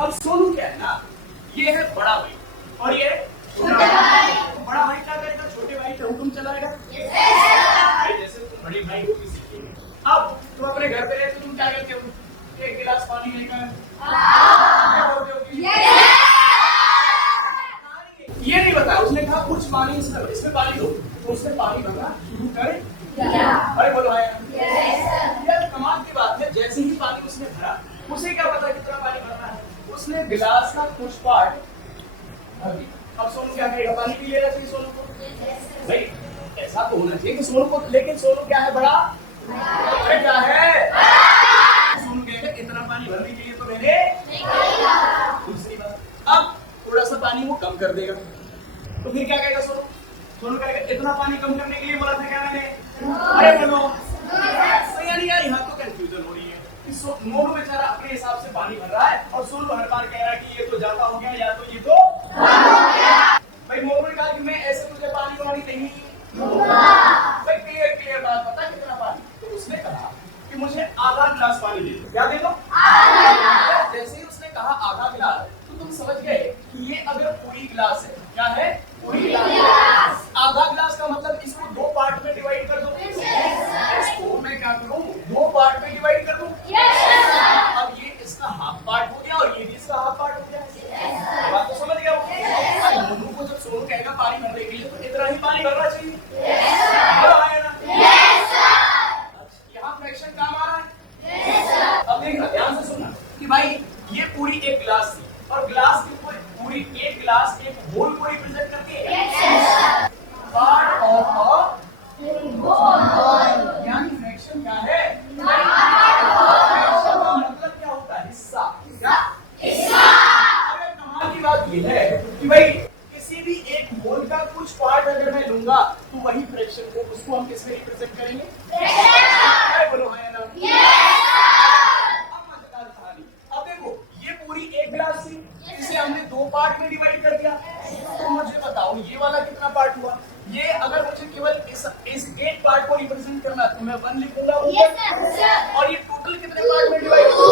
अब सोनू क्या है ना, ये है बड़ा भाई और ये छोटा भाई। तो बड़ा भाई क्या करेगा, छोटे भाई का हुक्म चलाएगा। जैसे तुम बड़े भाई को किसी के, अब तुम अपने घर पे रहते हो, तुम क्या करते हो, एक गिलास पानी लेकर क्या बोलते हो कि ये नहीं बता। उसने कहा कुछ पानी इसमें पानी दो, तो उसने पानी भरना शुरू कर दिया। अरे बोलो यार, कमाल की बात है, जैसे ही पानी उसने भरा, उसे क्या पता कितना पानी भरना है, उसने गिलास का कुछ पार्ट भर दिया। अब सोनू क्या करेगा, पानी भी लेना चाहिए सोनू को भाई, ऐसा तो होना चाहिए कि सोनू को, लेकिन सोनू क्या है, बड़ा। अरे क्या है, सोनू कहेगा इतना पानी भरने के लिए तो मैंने। दूसरी बात, अब थोड़ा सा पानी वो कम कर देगा, तो फिर क्या कहेगा सोनू, सोनू कहेगा इतना पानी कम करने के लिए बोला था क्या मैंने। अरे बोलो यार, यहाँ तो कंफ्यूजन हो रही है कि मोनू बेचारा अपने हिसाब से पानी भर रहा है और सोनू हर बार कह रहा है कि ये तो ज्यादा हो गया या तो ये तो भाई। मोनू ने कहा कि मैं ऐसे तुझे पानी वाली नहीं भाई, क्लियर बात, पता कितना पानी, तो उसने कहा कि मुझे आधा गिलास पानी दे दो। क्या दे दो, जैसे ही उसने कहा आधा गिलास, तो तुम समझ गए कि ये अगर पूरी गिलास है, क्या है पूरी गिलास, आधा गिलास का मतलब इसको दो पार्ट में डिवाइड कर दो। इसको मैं क्या करूं, दो पार्ट में डिवाइड कर दूं। अब ये इसका हाफ पार्ट हो गया और ये भी इसका हाफ पार्ट हो गया। बात तो समझ गया। मोनू को जब सोनू कहेगा पानी भरने के लिए, तो इतना ही पानी भरना चाहिए। यहाँ फ्रैक्शन काम आ रहा है। अब देखना ध्यान से सुनना कि भाई ये पूरी एक गिलास थी और गिलास की पूरी एक गिलास एक होल को रिप्रेजेंट करती है। पार्ट ऑफ यानी फ्रैक्शन क्या है, फ्रैक्शन का मतलब क्या होता है, हिस्सा। क्या हिस्सा। अगर कमाल की बात ये है कि भाई किसी भी एक होल का कुछ पार्ट अगर मैं लूंगा, तो वही फ्रैक्शन को, उसको हम किसमें रिप्रेजेंट करेंगे, बोलो है ना। अब देखो ये पूरी एक गिलास थी, इसे हमने दो पार्ट में डिवाइड कर दिया। तो मुझे बताओ ये वाला कितना पार्ट हुआ, ये अगर मुझे केवल इस एक पार्ट को रिप्रेजेंट करना, तो मैं 1 लिखूंगा ऊपर। और ये टोटल कितने पार्ट में डिवाइड हुआ,